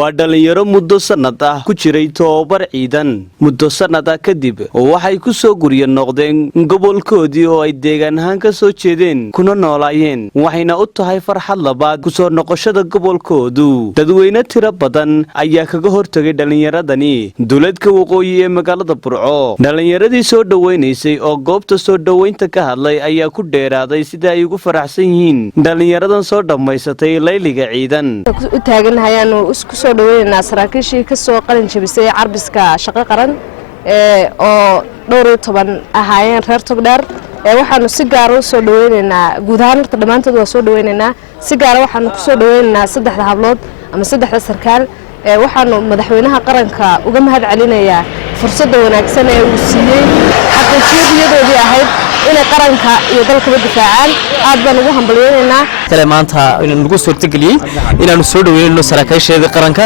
waa dhalinyaro muddo sanad ah ku jiray tababar ciidan muddo sanad ah kadib waxay ku soo guryo noqdeen gobolkoodii oo ay deegaan ahaan ka soo jeedeen kuna noolaayeen waxayna u tahay farxad labaad ku soo noqoshada gobolkoodu dadweyne tiro badan ayaa kaga hortagay dhalinyaradani dowladka waqooyi ee magaalada Burco dhalinyaradii soo dhaweynaysay oo goobta soo dhaweynta ka hadlay ayaa ku dheeraaday sida ay ugu faraxsan yihiin dhalinyaradan soo dhamaysatay layliga ciidan u taaganayaan isku soo dhaweynaa Sarakiil ka soo qalin jabisay carbiska shaqo qaran oo dhowr iyo toban ahaayeen reer Togdheer waxaanu si gaar ah u soo dhaweynaynaa guud ahaan dhamaantood waa soo dhaweynaynaa si gaar ah waxaanu ku soo dhaweynaynaa saddexda hablood ama saddexda sarkaal waxaanu madaxweynaha qaranka uga mahad celinayaa fursadda wanaagsan ee uu siiyay xaqiiqadeedii ahayd inay qaranka iyo dalka difaacaan aad baan ugu hambalyeynaa kale maanta inaan ugu suurtageliyay inaanu soo dhaweeyno saraakiisha qaranka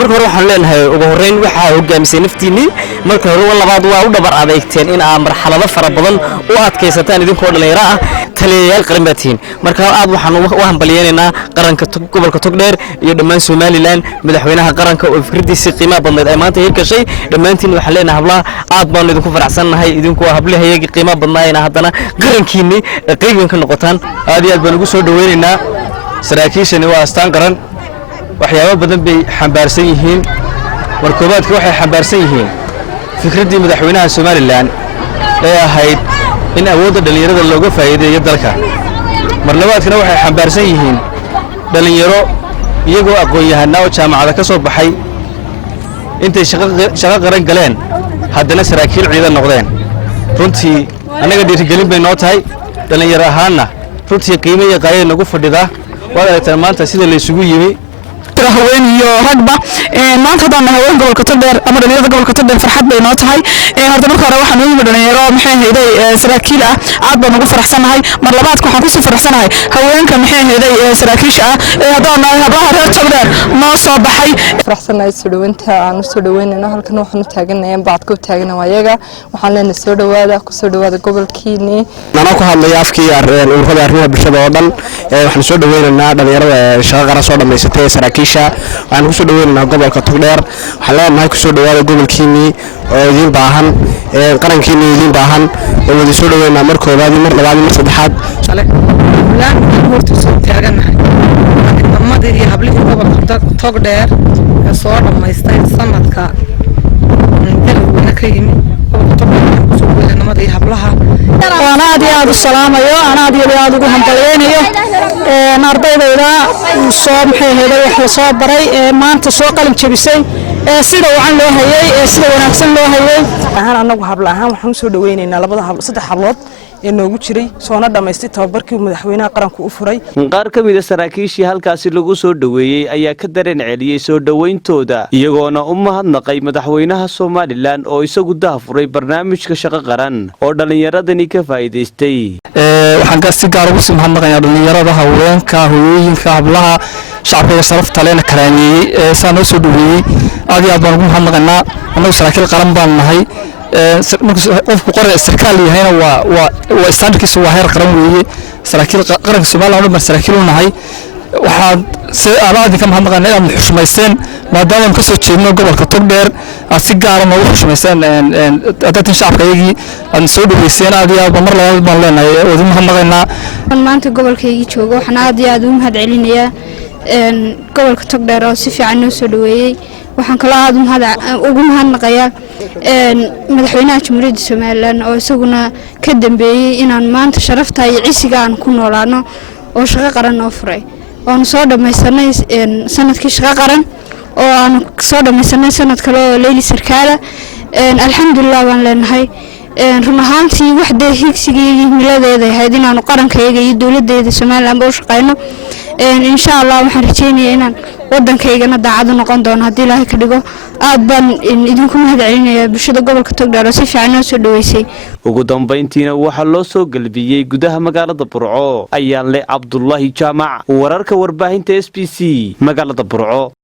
marka hore waxaan leenahay ugu horeyn waxa hogaamisay naftiini marka hore labaad waa u dhabar adeegteen in aan marxalado fara badan u adkaysataan idinkoo dhalinyaro ah taliyayaal qaran baatiin marka aad waxaan u hambalyeynaa qaranka gobolka Togdheer iyo dhammaan Soomaaliland madaxweynaha qaranka oo fikradiisa qiimaha badneed ay maanta hirgashay dhammaantiin waxaan leenahay hablaha aad baan idinku faraxsanahay idinku hablahayaga qiimaha badnaayna haddana qarankiini qayb ka noqotaan aad iyo aad baan ugu soo dhaweynaynaa saraakiishani waa astaan qaran waxyaabo badan bay xambaarsan yihiin markoobaadka waxay xambaarsan yihiin fikradii madaxweynaha Soomaaliland ee ahayd in awoodda dhalinyarada looga faa'iideeyo dalka marlabaadkana waxay xambaarsan yihiin dhalinyaro iyagoo aqoon-yahanna oo jaamacada ka soo baxay intay shaqo qaran galeen haddana saraakiil ciidan noqdeen runtii annaga dhiirigelin bay noo tahay dhalinyaro ahaanna runtii qiimo iyo qaayay nagu fadhidaa waad aragtaan maanta sida la isugu yimi haween iyo ragba maanta hadaan haween gobolka Togdheer ama dhalinyarada gobolka Togdheer farxad bay noo tahay horta marka hore waxaan u yimid dhalinyaro maxay hayday Sarakiil ah aad baan ugu faraxsanahay mar labaad waxaan ku soo faraxsanahay haweenka maxay hayday Sarakiisha hadaan hablaha reer Togdheer noo soo baxay faraxsanahay soo dhaweynta aan soo dhaweynayna halkan waxaan u taaganahay baadka u taaganahay ayaga waxaan leenahay soo dhawaada ku soo dhawaada gobolkiini nana ku hadlay afkii ururada arrimaha bulshada oo dhan waxaan soo dhaweynaynaa dhalinyarada shaqo qaran soo dhameysatay Sarakiil waxaan ku soo dhaweynaa gobolka Togdheer waxaan leenahay ku soo dhawaada gobolkiini oo idin baahan qarankiini idin baahan oo wada soo dhaweynaa mar koobaad mar labaad mar saddexaad laan horta soo taaganahay nimadii iyo hablihii gobolka Togdheer ee soo dhameystay sanadka dalweyne ka yimi وانا aad iyo aad u salaamayo ana aad iyo aad ugu hambalyeeyo ardaydeeda soo maxay heeday wax la soo baray maanta soo qalin jabisay sida wacan loo hayay sida wanaagsan loo hayay anagu habla ahaan waxaan soo dhaweynaynaa labada hablo saddex hablood ee noogu jiray soona dhameystay tababarkii madaxweynaha qaranku u furay qaar ka mid ah saraakiishii halkaasi lagu soo dhaweeyay ayaa ka dareen celiyay soo dhaweyntooda iyagoona u mahadnaqay madaxweynaha Soomaaliland oo isagu daafuray barnaamijka shaqo qaran oo dhalinyaradani ka faa'iideystay waxaan ka si gaar ah u mahadnaqayaa dhalinyarada haweenka hooyooyinka hablaha shacabka sharafta leh karaamiyay saan soo dhaweeyay aad iyo aad baan ugu mahadnaqaynaa anagu Sarakiil qaran baan nahay qofku qoray sarkaal yahayna waa standardkiisu waa heer qaran weeye Sarakiil qaranka Soomaaliland oo Sarakiil u nahay waxaan si aad ka mahadnaqaynaa inaad xushmaysteen maadaama ka soo jeedno gobolka Togdheer si gaar ah u xushmaysteen dadka shacabkayagii aan soo dhaweyseen aad iyo aad mar labaad baan leenahay oo idin mahadnaqaynaa maanta gobolkayga joogo waxaan aad iyo aad u mahad celinayaa gobolka Togdheer oo si fiican noo soo dhaweeyay waxaan kala aad ugu mahadnaqayaa madaxweynaha Jamhuuriyadda Soomaaliland oo isaguna ka dambeeyay inaan maanta sharafta iyo cisiga aan ku noolaano oo shaqo qaran oo furay oo soo dhameysanay sanadkii shaqo qaran oo aan soo dhameysanay sanad kale oo layli sarkaala alxamdulillah waan leenahay run ahaantii waxda higsigii miladeeda ahayd inaan qarankayaga iyo dawladdeeda Soomaaliland u shaqeyno insha Allah waxaan rajeynayaa inaan waddankaygana daacad noqon doono haddii Ilaahay ka dhigo aad baan idinku mahad celinayaa bulshada gobolka Togdheer oo si fiican noo soo dhaweysay ugu dambeyntiina waxa loo soo galbiyay gudaha magaalada Burco ayaan le Cabdullaahi Jaamac wararka warbaahinta SBC magaalada Burco